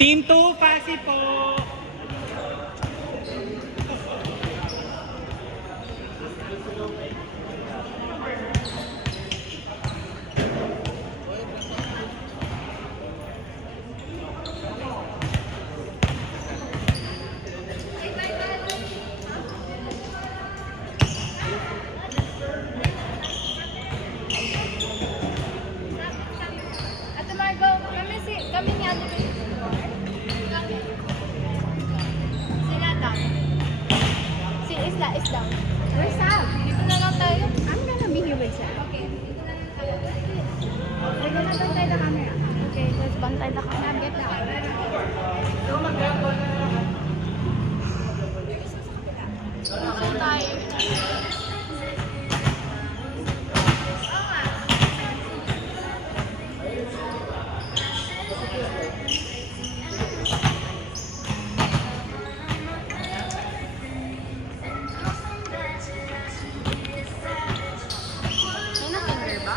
Team 2, Pasi po. Ate Margo, kami ni Ate Sila daw. Si Isla is down. Where's Sam? Dito na lang tayo. I'm gonna be here with Sam. Okay, dito na lang tayo. We're gonna bantay the camera. Okay, let's bantay the camera. Get down. Saan tayo? May na-finger ba?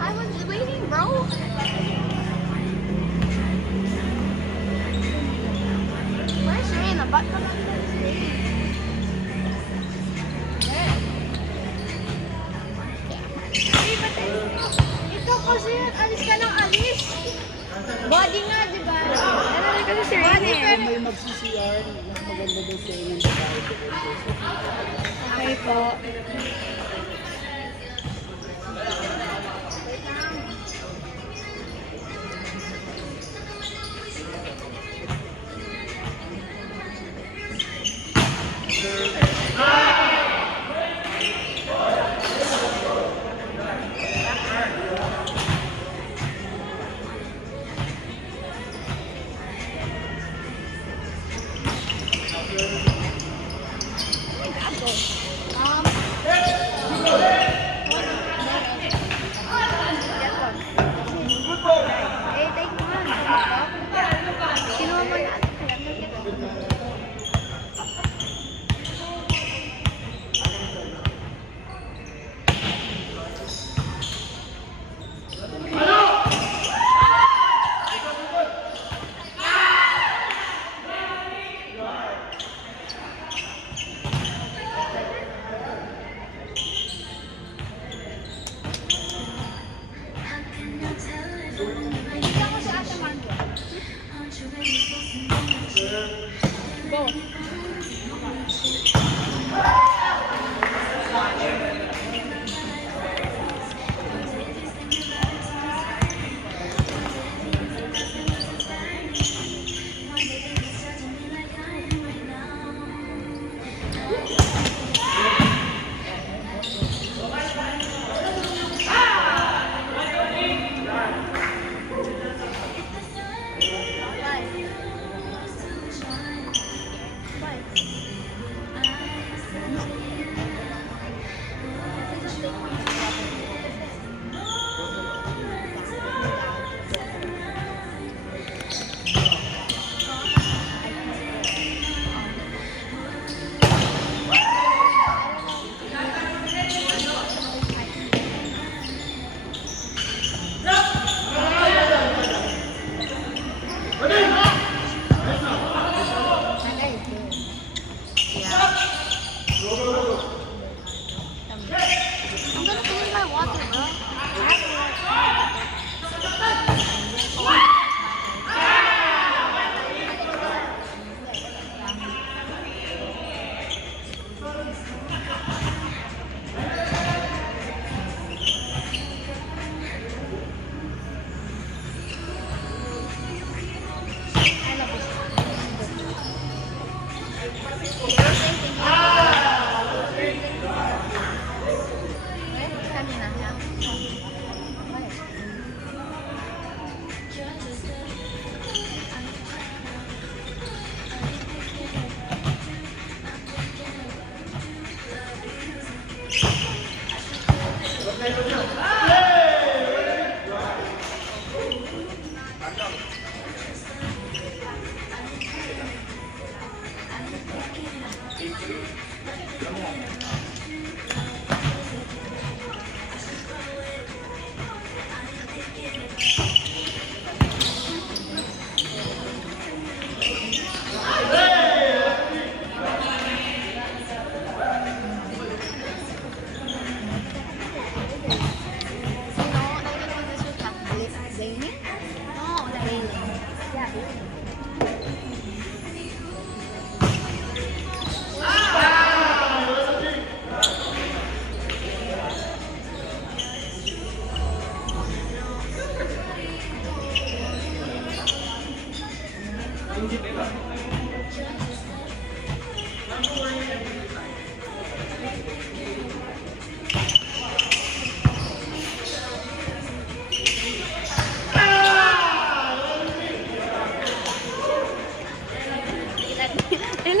I was waiting, bro. Where's Serena? Ba't ka lang ito kasi alis ka ng alis. Body nga, di ba? Ano kasi Serena? Kung may mag-CCR, mas maganda daw sa inyo na tayo. Okay po.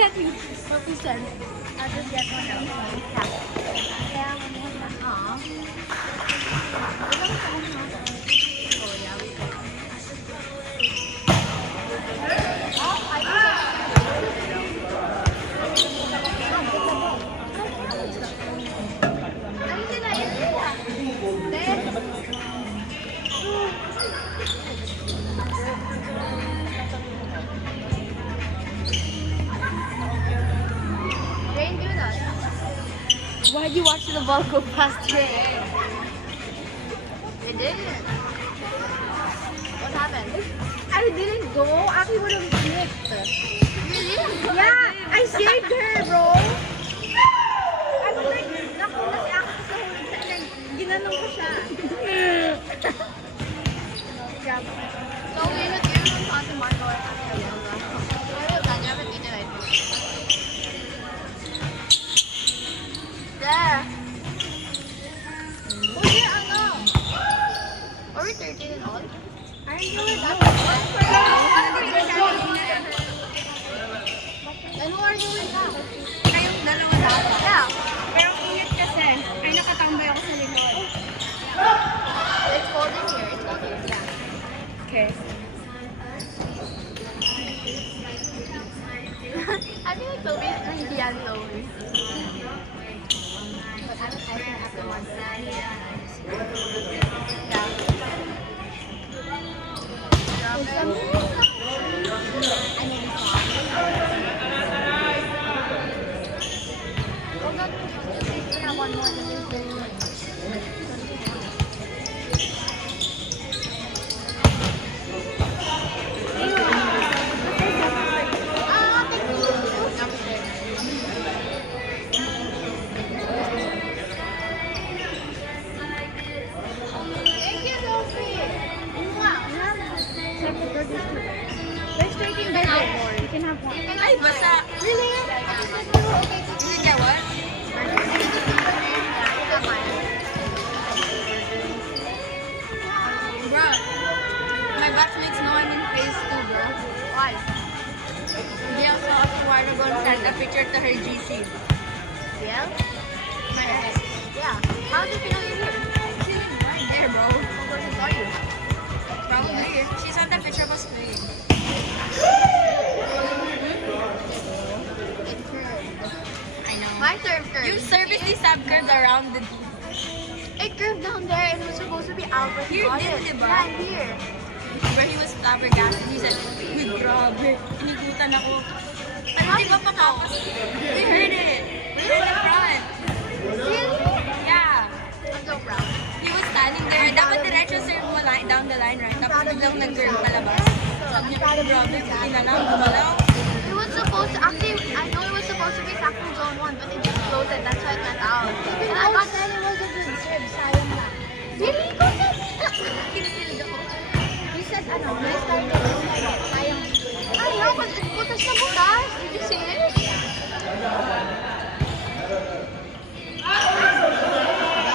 Let me represent. I'll just get one of them. Yeah. Why'd you watch the ball go past your head? It didn't. What happened? I didn't go. Aki would have slipped. Really? Yeah, I saved her, bro. I was like, naku na si Aki sa hulog sa akin. Ginanong ko siya. So we would give them to Marco or I never did it. There. Uy, ano? Are we 13 in all? Aren't you with us? And who are you with now? Kayong dalawa lang. Yeah. Pero init kasi. Ay, nakatambay ako sa likod. It's cold in here. It's cold here. Yeah. Okay. I feel like Toby is really young Toby. But I think after one. Yeah. One more. There's 13 burgers. You can have one. Ay, basa. Really? You can get what? Bro, my batchmates know I'm in phase 2, bro. Why? Yeah, so a while ago sent a picture to her GC. Yeah? My ex. Yeah. How did you know you're here? She lived right there, bro. Of course I saw you. Probably. Yes. She sent a picture of us playing. I know. My serve curved. You service the sub curved around the D. It curved down there and was supposed to be out, but he got it. Yeah, here. Where he was flabbergasted. He said, uy, grabe. Inigutan ako. Ano, di ba pakapas? We heard it. We heard it front. Really? Yeah. I'm so proud. He was standing there. Dapat diretso serve mo down the line, right? Tapos biglang nag-curve palabas. Sabi niya, grabe, inalang, gumalaw. It was supposed to, actually, I know it was supposed to be exactly zone 1, but it just floated. That's why it went out. And I got said it was a good serve. Sayang lang. really good. Kinikilig ako. You said, ano, nice started. Sayang. I know, but it's butas na butas. Did you see it?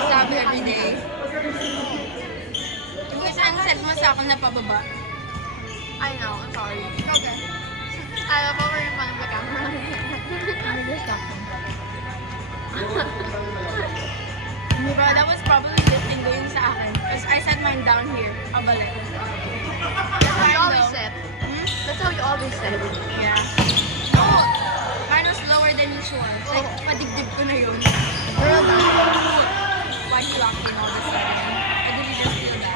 Sabi every day. Kasi ang set mo sa akin na pababa. I know, I'm sorry. Okay. I love over in front of the camera. Bro, that was probably lifting going sa akin. Because I set mine down here. Abalik. That's how you always set. That's how you always set. Yeah. No, mine was lower than usual. Like, padigdib ko na yun. Girl, why you locked in all of a sudden? I didn't just feel that.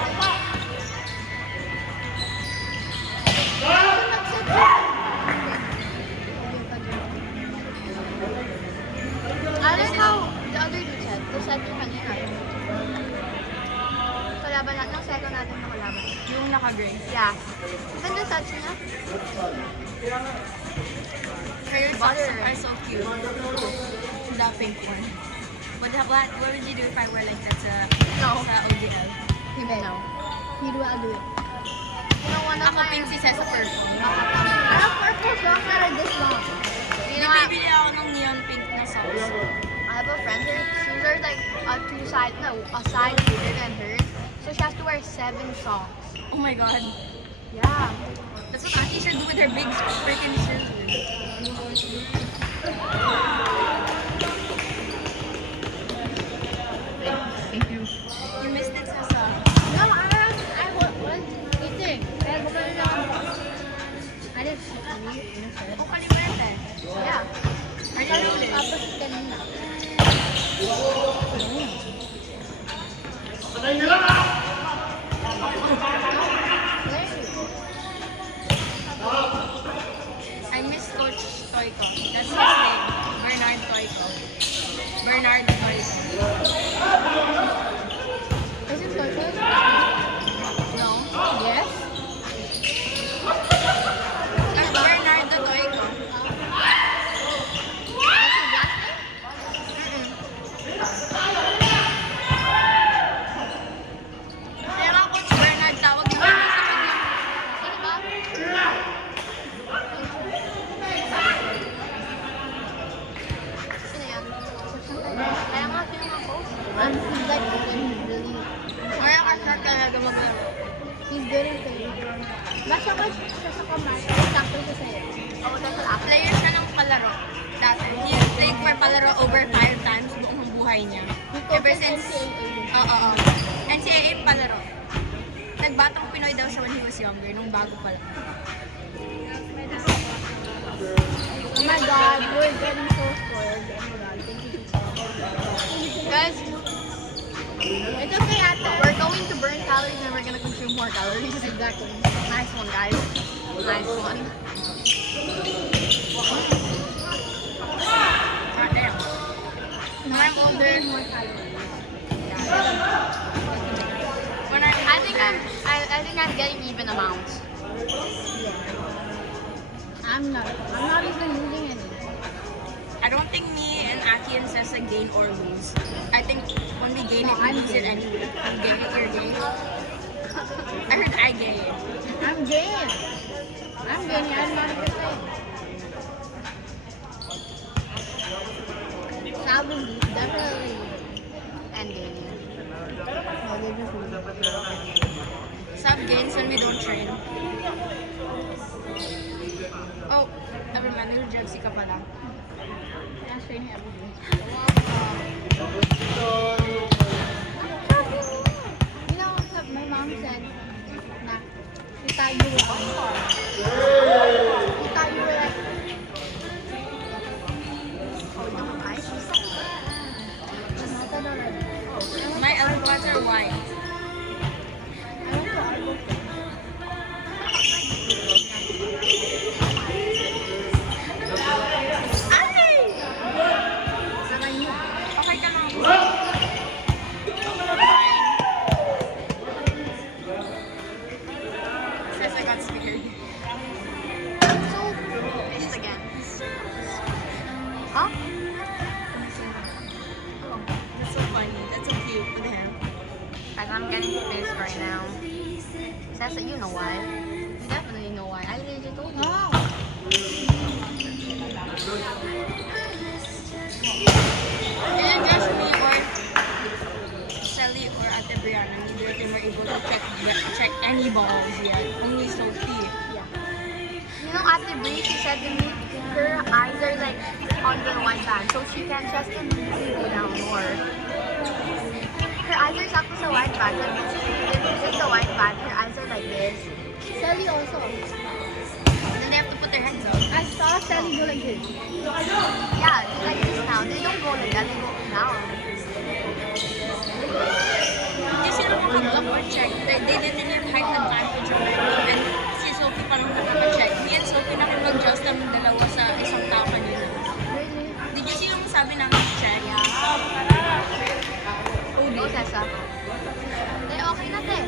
I like how the other dude said, the second kanina. Kalaban natin, yung second natin na kalaban. Yung naka-gray? Yeah. Ganda touch niya. Her socks are so cute. The pink one. What would you do if I wear like that No. sa OGL? No. He do, I'll do it. You know, one of Ako pink, si Cessa purple. I have purple socks that are this long. You know, Bibili ako ng neon pink na socks. I have a friend, her shoes are like a size bigger than hers. So she has to wear 7 socks. Oh my god. Yeah. That's what Auntie should do with her big freaking shoes. Thank you. You missed it, Cessa. No, I was eating. I didn't eat. Oh, kalimutan. Yeah. Are you really? Tapos kanina. I miss Coach Stoico. That's his name. Bernard Stoico. Bernard Stoico. Is it social? No? Yes. Bernard Stoico. That's his last Kaya nga Coach Bernard tawag yung sa kanya. name? Ano ba? Sino yan? Kaya nga film ako. And he's like really, Kaya ka siya talaga maglaro. he's good at it. Basta ko siya sa command. Sakto siya sa'yo. Oo, that's what Player siya ng palaro. Dati, he played for palaro over 5 times buong buhay niya. Ever since, oo. NCAA palaro. Nagbatang Pinoy daw siya when he was younger, nung bago pa lang. Oh my god, we're getting so spoiled. Oh my god, thank you. Guys, it's okay, Ate. We're going to burn calories and we're gonna consume more calories. Exactly. Nice one, guys. Nice one. God damn. When I'm older, when I think I'm getting even amounts. I'm not even losing any. I don't think me and Aki and Cessa gain or lose. I think when we gain No, it, we I'm lose it gay. anyway. I'm gay, you're gay. I heard I gay. I'm gaining. I'm gaining. I'm not even saying. Sabon, definitely. And gaining. No, they're just losing. Sub gains when we don't train. Oh, never mind. Little Jebsy ka pala. I'm training every day. You know what my mom said? Na, we thought you were on. We thought you were like, oh, no, I just melted already. My elbow pads are white. I went to Argo. Okay ka lang. Cessa got scared. So, it's again. Huh? That's so funny. That's so cute with him. Guys, I'm getting pissed right now. Sessa, you know why. You definitely know why. I literally told you. And just me or Sally or Ate Brianna, neither of them were able to check any balls yet. Only Sophie. Yeah. You know, after Brie, she said to me, her eyes are like under the white band, so she can just immediately go down more. Her eyes are stuck to the white band, but if this is the white band, her eyes are like this. Sally also. Then they have to put their heads up. I saw Sally go like this. Yeah, they like this now. They don't go like that, they go down. Hindi sila makapag or check. They didn't even have advantage already. And si Sophie pa lang nakaka-check. Me and Sophie nakapag-adjust ang dalawa sa isang tao kanina. Really? Did you see yung sabi namin check? Go, Tessa. Eh, okay na, te.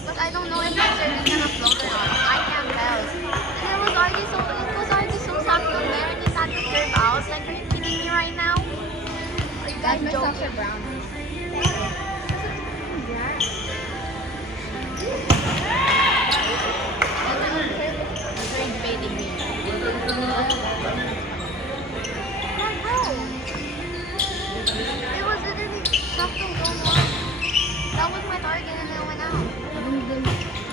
because I don't know if my service is gonna float or not. I can't tell. And it was already so soft on there, and it had to curve out. Like, are you kidding me right now? Are you guys My socks joking? are brown. They're invading me. It was literally soft on zone 1. That was my target, and it went out.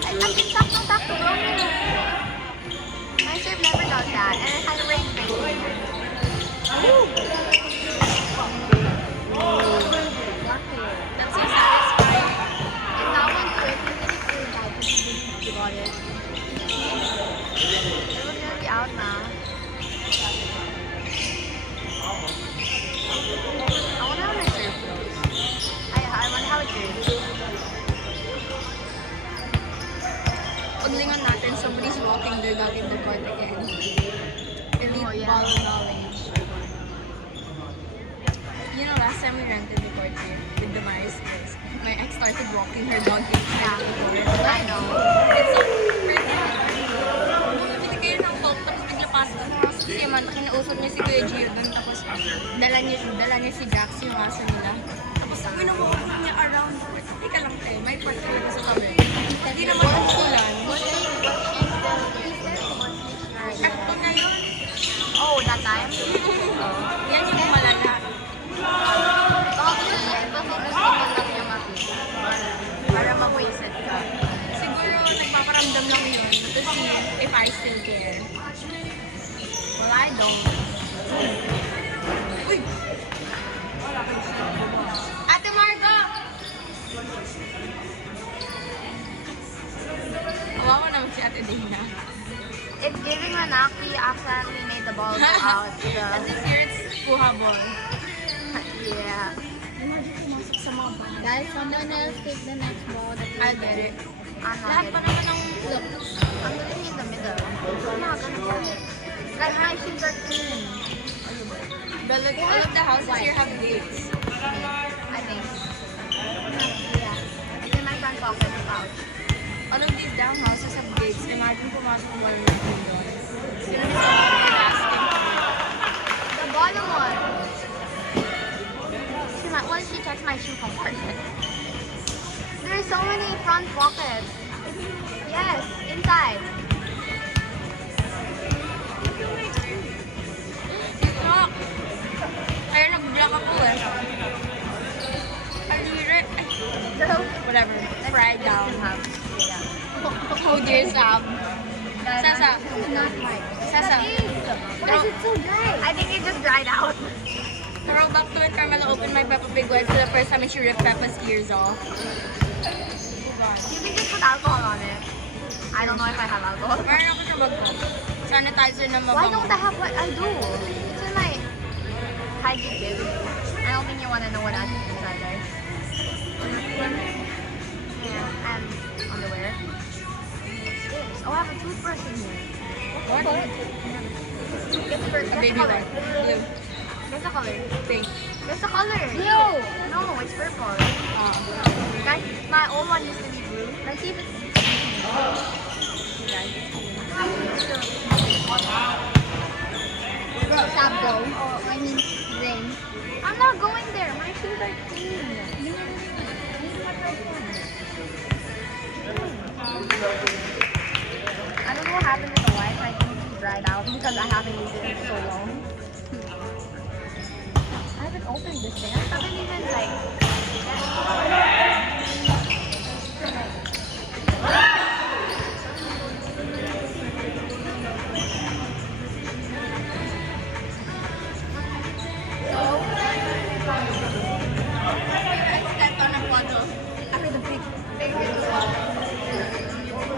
I think soft on top of zone 1. My serve never does that, and it had a range That's so satisfying. And that one too, if you did it really bad, you got it. It was gonna be out now. I wonder how my serve goes. I wonder how it goes. Paglingon natin, somebody's walking their dog in the court again. Elite Oh, yeah. ball knowledge. You know, last time we rented the court here with the Maris girls, my ex started walking her dog inside the court. I know. It's so perfect. Bumibili kayo ng coke, tapos bigla pasok sa house. Kasi man, kinausap niya si Kuya Gio doon, tapos dala niya si Jax, yung aso nila. Tapos minumukha niya around the court. Teka lang tayo, may part talaga sa tabi. Hindi naman umulan. Sakto na yun. Oh, that time? Yan yung malala. Para ma-wasted ka. Siguro nagpaparamdam lang yun to see if I still care. Well, I don't. Uy! Ate Margo! Hawa ko naman si Ate Dana. It's giving Manaki accidentally made the ball go out. At this year, it's Kuha ball. Yeah. Imagine pumasok sa mga ball. Guys, someone else take the next ball. I'll get it. I'm not Lahat pa getting naman ng look. I'm living in the middle. I'm not gonna get it. Guys, my shoes are clean. But look, all of the houses here have gates. I think. Yeah. It's in my front pocket pouch. All of these damn houses have gates. Imagine pumasok mo one with doon. It's gonna be so hard asking for it. The bottom one. Once she checks my shoe compartment. There's so many front pockets. Yes, inside. Look! Kaya nag-block ako eh. Alire. So, Whatever. Fried down. Yeah. Oh dear, Sam. Guys, Sasa. I'm not right. Sasa. Why is it so dry? I think it just dried out. Throw back to it, Carmela opened my Peppa Pig wipes for the first time and she ripped Peppa's ears off. You can just put alcohol on it. I don't know if I have alcohol. Meron ako sa bag ko. Sanitizer na Why mabango. don't I have what I do? It's in my hygiene kit. I don't think you want to know what I have inside there. Yeah, and underwear. What's this? Oh, I have a toothbrush in here. What? It's for, A guess baby the color. one. Blue. Guess the color. Pink. Guess the color. Blue. No, it's purple. Guys, my old one used to be blue. Let's see if it's Sabgo. I mean, rain. I'm not going there. My shoes are clean. I don't know what happened to the wife. I think it dried out because I haven't used it in so long. I haven't opened this thing. I haven't even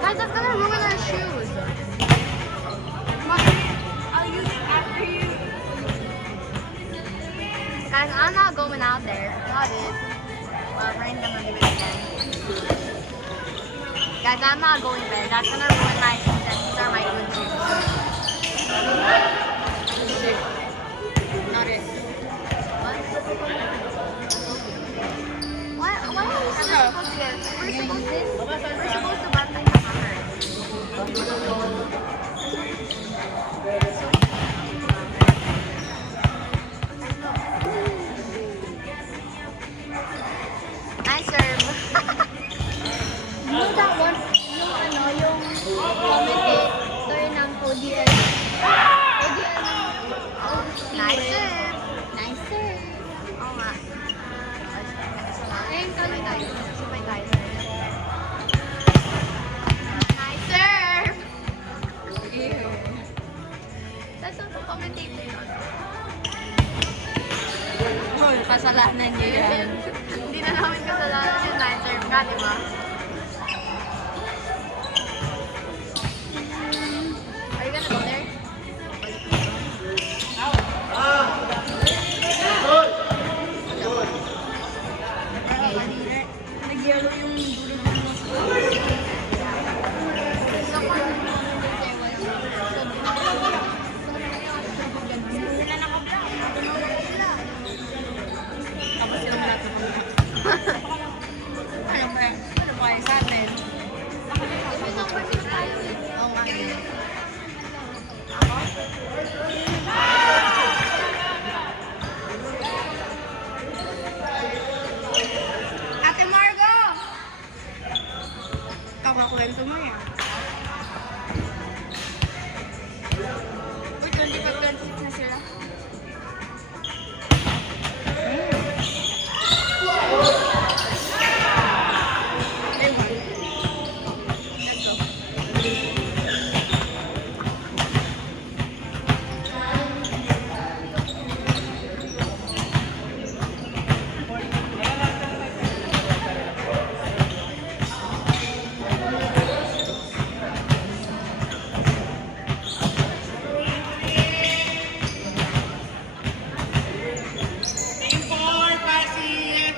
Guys, that's gonna ruin our shoes. I'll use it after you. Guys, I'm not going out there. Got it. Well, Brian's gonna do it again. Guys, I'm not going there. That's gonna ruin my shoes, and these are my good shoes. Not it. What? Why are we supposed to get? We're supposed to Wala, di ba? Are you gonna go there? Nag-yellow yung dulo ng nose. Sila nakabla. Tapos sila lahat nakabla. Ano ba sa atin? Oo nga yun. Ate Margo! Kakakwento mo yan. Uy, 25-26 na sila. Ewan. Let's go. Team 4, Pasig!